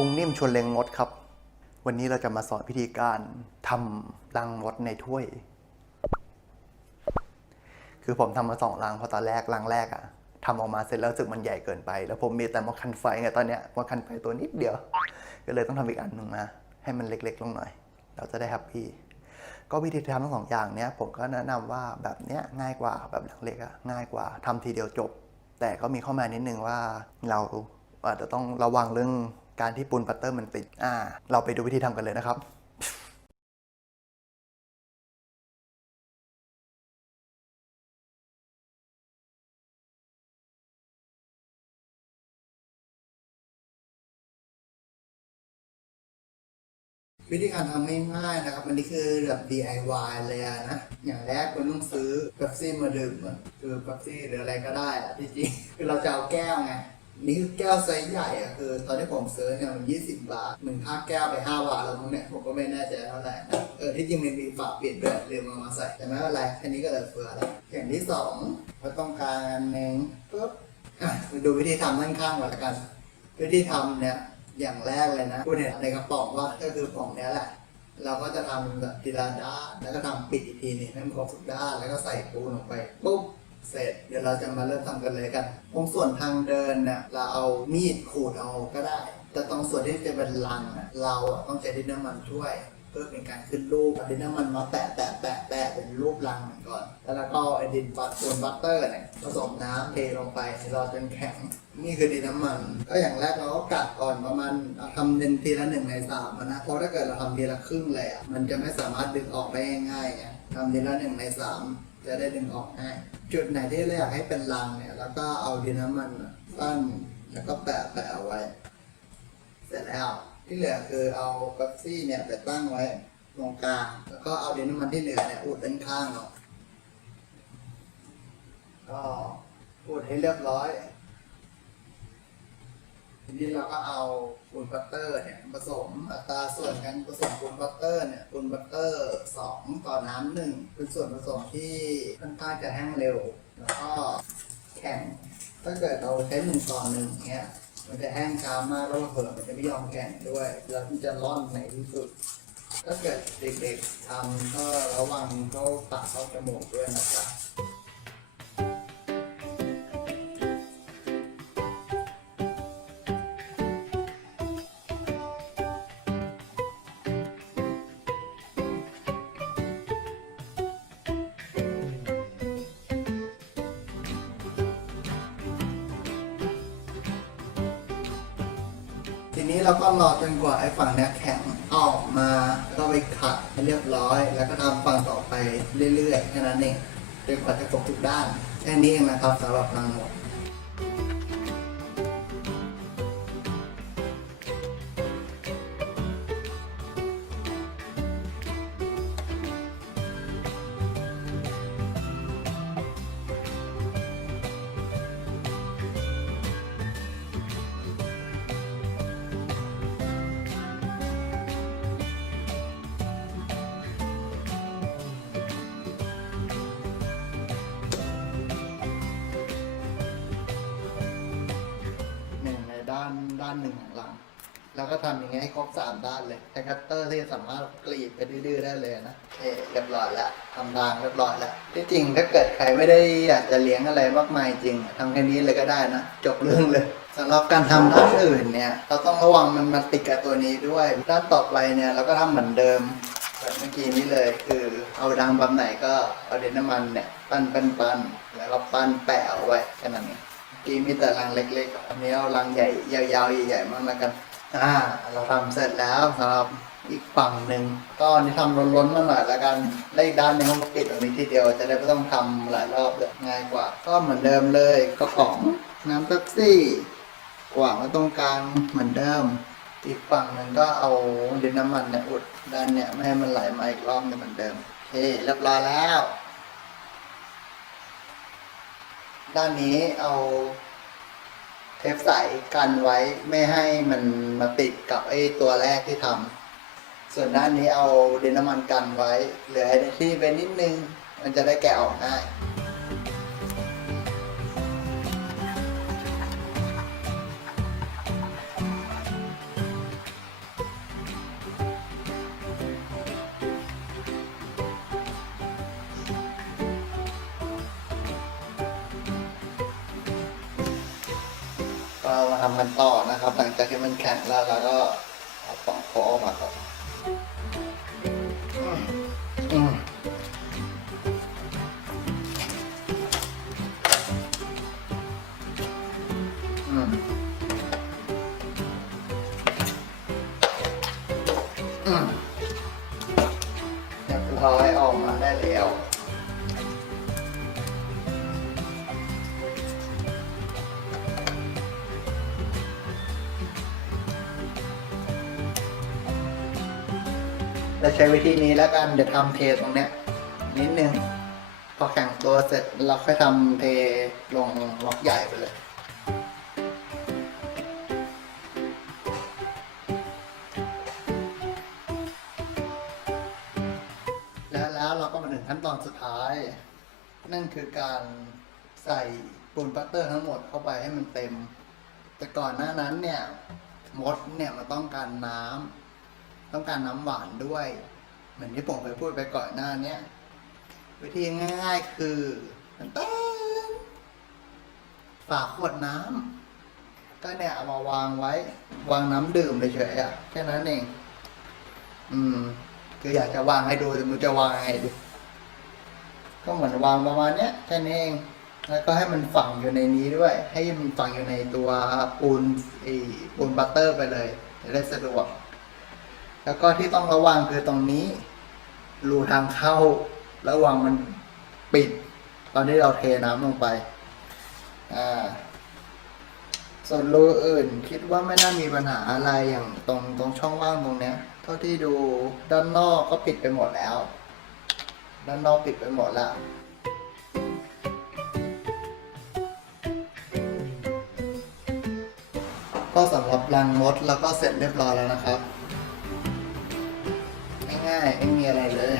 พุงนิ่มชวนเลงมดครับ วันนี้เราจะมาสอนวิธีการทำรังมดในถ้วย คือผมทำมาสองรังเพราะตอนแรกรังแรกอะทำออกมาเสร็จแล้วสึกมันใหญ่เกินไป แล้วผมมีแต่มอคันไฟไงตอนเนี้ยมอคันไฟตัวนิดเดียว ก็เลยต้องทำอีกอันหนึ่งมาให้มันเล็กๆลงหน่อย เราจะได้แฮปปี้ก็วิธีทำทั้งสองอย่างเนี้ยผมก็แนะนำว่าแบบเนี้ยง่ายกว่าแบบหลังเล็กอะง่ายกว่าทำทีเดียวจบ แต่ก็มีข้อแม้นิดนึงว่าเราอาจจะต้องระวังเรื่อง การที่ปูนปัตเตอร์มันติดอ่าเราไปดูวิธีทำกันเลยนะครับวิธีการทำง่ายๆนะครับ อันนี้คือแบบ DIY เลยนะ อย่างแรกคุณต้องซื้อเป๊ปซี่มาดื่มคือเป๊ปซี่หรืออะไรก็ได้อะที่จริงคือเราจะเอาแก้วไง นี่คือแก้วไซส์ใหญ่อะคือ ตอนที่ผมซื้อเนี่ยมัน20บาทมึงค่าแก้วไป5บาทแล้วมั้งเนี่ยผมก็ไม่แน่ใจเท่าไหร่นะเออที่จริงมันมีฝาปิดด้วยลืมเอามาใส่แต่ไม่เป็นไรแค่นี้ก็เหลือเฟือแล้วอย่างที่สองเราต้องการอันหนึ่งปุ๊บอะดูวิธีทำด้านข้างก่อนละกัน วิธีทำเนี่ยอย่างแรกเลยนะคุณเห็นในกระป๋องว่าก็คือป๋องเนี้ยแหละเราก็จะทำแบบทีละด้านแล้วก็ทำปิดอีกทีนึงให้มันครบทุกด้านแล้วก็ใส่ปูนลงไปปุ๊บ เสร็จเดี๋ยวเราจะมาเริ่มทำกันเลยกัน ตรงส่วนทางเดินเนี่ยเราเอามีดขูดเอาก็ได้ แต่ตรงส่วนที่จะเป็นรังอะเราต้องใช้ดินน้ำมันช่วย เพื่อเป็นการขึ้นรูปดินน้ำมันมาแปะแปะแปะแปะเป็นรูปรังก่อน แล้วก็ไอ้ดินบัตปูนบัตเตอร์เนี่ยผสมน้ำเทลงไปรอจนแข็ง นี่คือดินน้ำมัน ก็อย่างแรกเราก็กัดก่อนประมาณทำเนทีละหนึ่งในสามนะ เพราะถ้าเกิดเราทำทีละครึ่งเลยอะมันจะไม่สามารถดึงออกได้ง่ายๆไงทำทีละหนึ่งในสาม จะได้ดึงออกง่ายจุดไหนที่เราอยากให้เป็นรังเนี่ยแล้วก็เอาดินน้ำมันอะปั้นแล้วก็แปะแปะเอาไว้ เสร็จแล้วที่เหลือคือเอาเป๊ปซี่เนี่ยไปตั้งไว้ตรงกลางแล้วก็เอาดินน้ำมันที่เหลือเนี่ยอุดด้านข้างออกก็อุดให้เรียบร้อยทีนี้เราก็เอา ปูนบัตเตอร์เนี่ยผสมอัตราส่วนการผสมปูนบัตเตอร์เนี่ยปูนบัตเตอร์สองต่อน้ำหนึ่งเป็นส่วนผสมที่ค่อนข้างจะแห้งเร็ว แล้วก็แข็งถ้าเกิดเราใช้หนึ่งต่อหนึ่งเนี้ยมันจะแห้งช้ามากแล้วเผื่อมันจะไม่ยอมแข็งด้วยแล้วมันจะร่อนในที่สุด ถ้าเกิดเด็กๆทำก็ระวังเขาตัดเข้าจมูกด้วยนะครับ นี้เราก็รอจนกว่าไอ้ฝั่งเนี้ยแข็งออกมาก็ไปขัดให้เรียบร้อย แล้วก็ทำฝั่งต่อไปเรื่อยๆแค่นั้นเองจนกว่าจะครบทุกด้านแค่นี้เองนะครับสำหรับรังหมดานด้านหนึ่งของหลัง แล้วก็ทำอย่างเงี้ยให้ครบสามด้านเลยใช้คัตเตอร์ที่สามารถกรีดไปดื้อๆได้เลยนะเอ๊เรียบร้อยแล้วทำรางเรียบร้อยแล้วที่จริงถ้าเกิดใครไม่ได้อยากจะเลี้ยงอะไรมากมายจริงทำแค่นี้เลยก็ได้นะจบเรื่องเลยสำหรับการทำด้านอื่นเนี่ยเราต้องระวังมันมาติดกับตัวนี้ด้วยด้านต่อไปเนี่ยเราก็ทำเหมือนเดิมแบบเมื่อกี้นี้เลยคือเอาดังแบบไหนก็เอาเดนน้ำมันเนี่ยปั้นปั้นปั้นแล้วก็ปั้นแปะเอาไว้แค่นั้นเอง กี้มีแต่รังเล็กๆอันนี้เอารังใหญ่ยาวๆใหญ่ๆมากแล้วกันอ่าเราทำเสร็จแล้วสำหรับอีกฝั่งหนึ่งก็นี่ทำล้นๆมาหน่อยล้วกันแล้อีกด้านหนึงก็ปิดแบบนี้ทีเดียวจะได้ไม่ต้องทำหลายรอบเลยง่ายกว่า ก็เหมือนเดิมเลยกระป๋องน้ำเป๊ปซี่กวางไว้ตรงกลางเหมือนเดิมอีกฝั่งหนึ่งก็เอาดินน้ำมันเนี่ยอุดด้านเนี่ยไม่ให้มันไหลมาอีกรอบนึงเหมือนเดิมโอเคเรียบร้อยแล้ว ด้านนี้เอาเทปใสกันไว้ไม่ให้มันมาติดกับไอ้ตัวแรกที่ทำส่วนด้านนี้เอาดินน้ำมันกันไว้เหลือให้ที่เป็นนิดนึง มันจะได้แกะออกง่าย ทำมันต่อนะครับ หลังจากที่มันแข็งแล้วเราก็เอาปอกคออกมาก่อนอืมอืมอืมอืมเรียบร้อยออกมาได้แล้ว เราใช้วิธีนี้แล้วกันเดี๋ยวทำเทตรงเนี้ยนิดนึงพอแข่งตัวเสร็จเราค่อยทำเทลงล็อกใหญ่ไปเลยแล้วแล้วเราก็มาถึงขั้นตอนสุดท้าย นั่นคือการใส่ปูนปัตเตอร์ทั้งหมดเข้าไปให้มันเต็ม แต่ก่อนหน้านั้นเนี่ยมดเนี่ยมันต้องการน้ำ ต้องการน้ำหวานด้วย เหมือนที่ผมเคยพูดไปก่อนหน้าเนี้ยวิธีง่ายๆคือตั้งฝาขวดน้ำก็เนี่ยมาวางไว้ วางน้ำดื่มเฉยๆอะแค่นั้นเอง อืม คืออยากจะวางให้ดูแต่มันจะวางยังไงดูก็เหมือนวางประมาณเนี้ยแค่นี้เอง แล้วก็ให้มันฝังอยู่ในนี้ด้วย ให้มันฝังอยู่ในตัวปูนไอปูนบัตเตอร์ไปเลยจะได้สะดวก แล้วก็ที่ต้องระวังคือตรงนี้ รูทางเข้า ระวังมันปิด ตอนที่เราเทน้ำลงไป อ่า ส่วนรูอื่นคิดว่าไม่น่ามีปัญหาอะไรอย่างตรงตรงช่องว่างตรงเนี้ย เท่าที่ดูด้านนอกก็ปิดไปหมดแล้ว ด้านนอกปิดไปหมดแล้วก็สำหรับรังมดแล้วก็เสร็จเรียบร้อยแล้วนะครับ ไม่มีอะไรเลย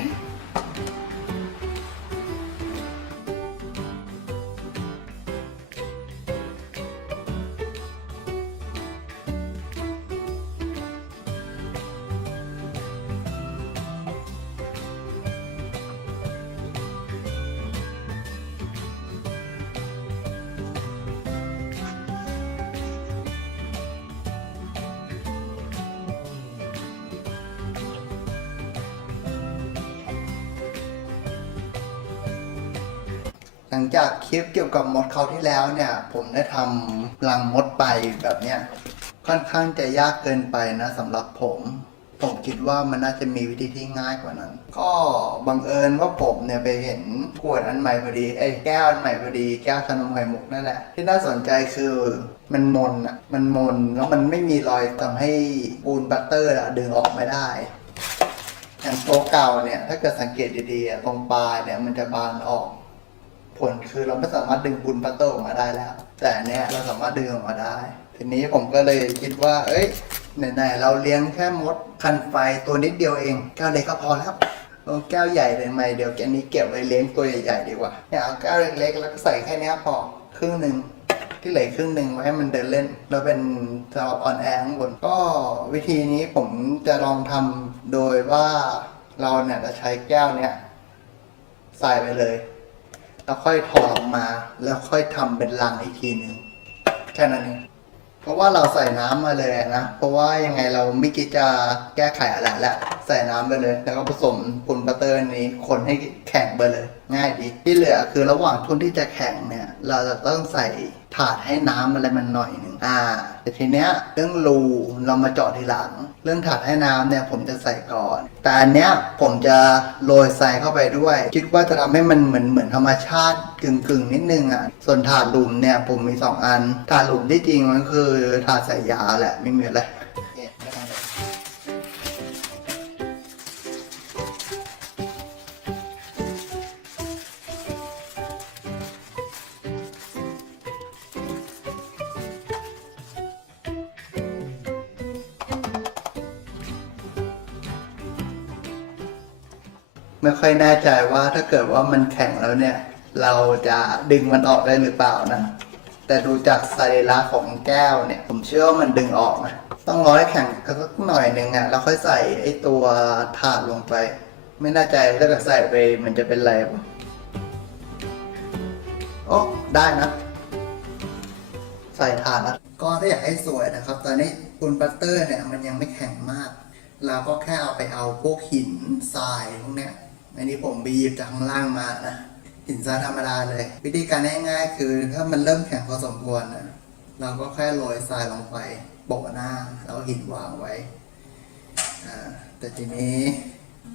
หลังจากคลิปเกี่ยวกับมดเขาที่แล้วเนี่ย ผมได้ทำรังมดไปแบบเนี้ยค่อนข้างจะยากเกินไปนะสำหรับผม ผมคิดว่ามันน่าจะมีวิธีที่ง่ายกว่านั้น ก็บังเอิญว่าผมเนี่ยไปเห็นขวดอันใหม่พอดีไอ้แก้วอันใหม่พอดีแก้วชานมไข่มุกนั่นแหละที่น่าสนใจคือมันมนอะมันมนแล้วมันไม่มีรอยทำให้ปูนบัตเตอร์อะดึงออกไม่ได้อย่างโต๊ะเก่าเนี่ยถ้าเกิดสังเกตดีๆตรงปลายเนี่ยมันจะบานออก ผลคือเราไม่สามารถดึงบุญปัตเตอออกมาได้แล้ว แต่เนี้ยเราสามารถดึงออกมาได้ ทีนี้ผมก็เลยคิดว่า เอ้ยไหนๆเราเลี้ยงแค่มดคันไฟตัวนิดเดียวเองแก้วเล็กก็พอแล้วเอแก้วใหญ่เลยไหมเดี๋ยวแกนี้เก็บไว้เลี้ยงตัวใหญ่ๆดีกว่าเนี่ยเอาแก้วเล็กๆแล้วก็ใส่แค่นี้พอครึ่งหนึ่งที่เหลือครึ่งหนึ่งไว้ให้มันเดินเล่นแล้วเป็นสำหรับออนแอร์ข้างบนก็วิธีนี้ผมจะลองทำโดยว่าเราเนี่ยจะใช้แก้วเนี้ยใส่ไปเลย แล้วค่อยถอดออกมาแล้วค่อยทำเป็นลังอีกทีหนึ่งแค่นั้นเองเพราะว่าเราใส่น้ำมาเลยนะเพราะว่ายังไงเราไม่คิดจะแก้ไขอะไรแล้วใส่น้ำไปเลย แล้วก็ผสมปูนบัตเตอร์อันนี้คนให้แข็งไปเลย ง่ายดีที่เหลือคือระหว่างทุนที่จะแข็งเนี่ย เราจะต้องใส่ ถาดให้น้ำอะไรมันหน่อยหนึ่งอ่า แต่ทีเนี้ยเรื่องรูเรามาเจาะทีหลัง เรื่องถาดให้น้ำเนี่ยผมจะใส่ก่อน แต่อันเนี้ยผมจะโรยใส่เข้าไปด้วย คิดว่าจะทำให้มันเหมือนเหมือนธรรมชาติกึ่งกึ่งๆนิดนึงอะ ส่วนถาดหลุมเนี่ยผมมีสองอัน ถาดหลุมที่จริงมันคือถาดใส่ยาแหละไม่มีอะไร ไม่ค่อยแน่ใจว่าถ้าเกิดว่ามันแข็งแล้วเนี่ย เราจะดึงมันออกได้หรือเปล่านะ แต่ดูจากสรีระของแก้วเนี่ย ผมเชื่อว่ามันดึงออกนะต้องรอให้แข็งสักหน่อยหนึ่งอะแล้วค่อยใส่ไอ้ตัวถาดลงไป ไม่แน่ใจถ้าเกิดใส่ไปมันจะเป็นไรปะโอ้ได้นะใส่ถาดนะก็ถ้าอยากให้สวยนะครับ ตอนนี้ปูนปัตเตอร์เนี่ยมันยังไม่แข็งมาก เราก็แค่เอาไปเอาพวกหินทรายพวกเนี้ย อันนี้ผมบีบจากข้างล่างมานะหินทรายธรรมดาเลย วิธีการง่ายๆคือถ้ามันเริ่มแข็งพอสมควรนะเราก็แค่โรยทรายลงไปโปะหน้าแล้วหินวางไว้แต่ทีนี้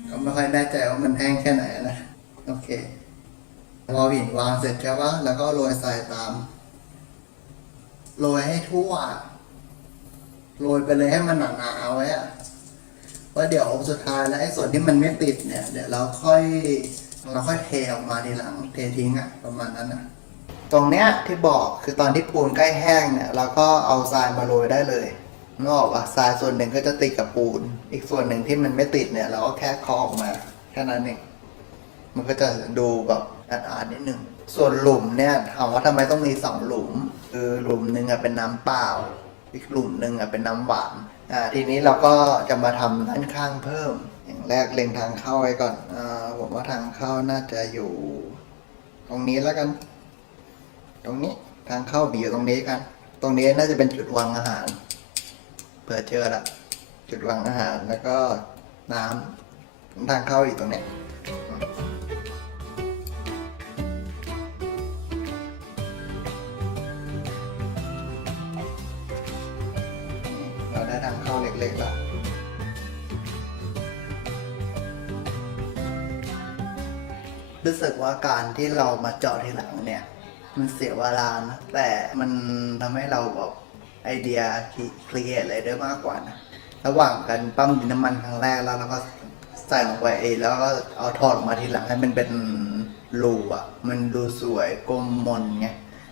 ก็ไม่ค่อยแน่ใจว่ามันแห้งแค่ไหนนะโอเคพอหินวางเสร็จใช่ปะแล้วก็โรยทรายตามโรยให้ทั่วโรยไปเลยให้มันหนาๆเอาไว้อะ ว่าเดี๋ยวสุดท้ายแล้วไอ้ส่วนที่มันไม่ติดเนี่ยเดี๋ยวเราค่อยเราค่อยเทออกมาทีหลังเททิ้งอะประมาณนั้นนะตรงเนี้ยที่บอกคือตอนที่ปูนใกล้แห้งเนี่ยเราก็เอาทรายมาโรยได้เลยนึกออกปะทรายส่วนหนึ่งก็จะติดกับปูน อีกส่วนหนึ่งที่มันไม่ติดเนี่ย เราก็แค่เคาะออกมาแค่นั้นเองมันก็จะดูแบบอาดๆนิดนึงส่วนหลุมเนี่ยถามว่าทำไมต้องมีสองหลุม คือหลุมหนึ่งอะเป็นน้ำเปล่า อีกหลุมหนึ่งอะเป็นน้ำหวาน ทีนี้เราก็จะมาทำด้านข้างเพิ่ม อย่างแรกเล็งทางเข้าไว้ก่อนอผมว่าทางเข้าน่าจะอยู่ ตรงนี้แล้วกัน ตรงนี้ทางเข้าบีอยู่ตรงนี้กัน ตรงนี้น่าจะเป็นจุดวางอาหารเผื่อเจอละจุดวางอาหารแล้วก็น้ำทางเข้าอีกตรงนี้ รู้สึกว่าการที่เรามาเจาะทีหลังเนี่ย มันเสียเวลานะแต่มันทำให้เราแบบไอเดียครีเอทอะไรได้มากกว่านะระหว่างกันปั้มดินน้ำมันครั้งแรกแล้วเราก็ใส่ลงไปเองแล้วก็เอาทอดออกมาทีหลังให้มันเป็นรูอะ มันดูสวยกลมมนไง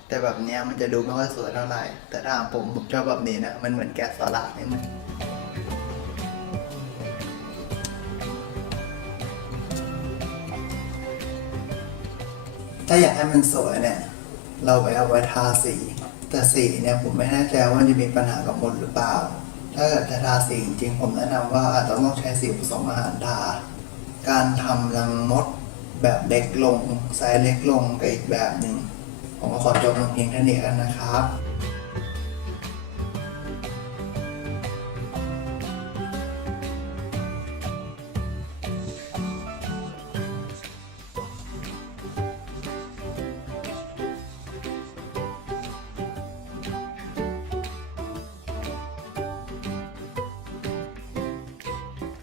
แต่แบบเนี้ยมันจะดูไม่ค่อยสวยเท่าไหร่ แต่ถ้าผมผมชอบแบบนี้นะมันเหมือนแกะสลักนิดนึ ถ้าอยากให้มันสวยเนี่ย เราไปเอาไว้ทาสี แต่สีเนี่ยผมไม่แน่ใจว่ามันจะมีปัญหากับมดหรือเปล่า ถ้าเกิดจะทาสีจริงผมแนะนำว่าอาจจะต้องใช้สีผสมอาหารทา การทำรังมดแบบเล็กลงไซส์เล็กลงกับอีกแบบหนึ่งผมก็ขอจบลงเพียงเท่านี้กันนะครับ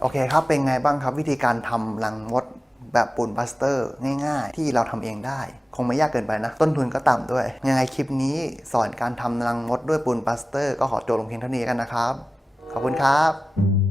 โอเคครับ เป็นไงบ้างครับวิธีการทำรังมดแบบปูนพลาสเตอร์ง่าย ๆ ที่เราทำเองได้ คงไม่ยากเกินไปนะ ต้นทุนก็ต่ำด้วย ยังไงคลิปนี้สอนการทำรังมดด้วยปูนพลาสเตอร์ ก็ขอจบลงเพียงเท่านี้กันนะครับ ขอบคุณครับ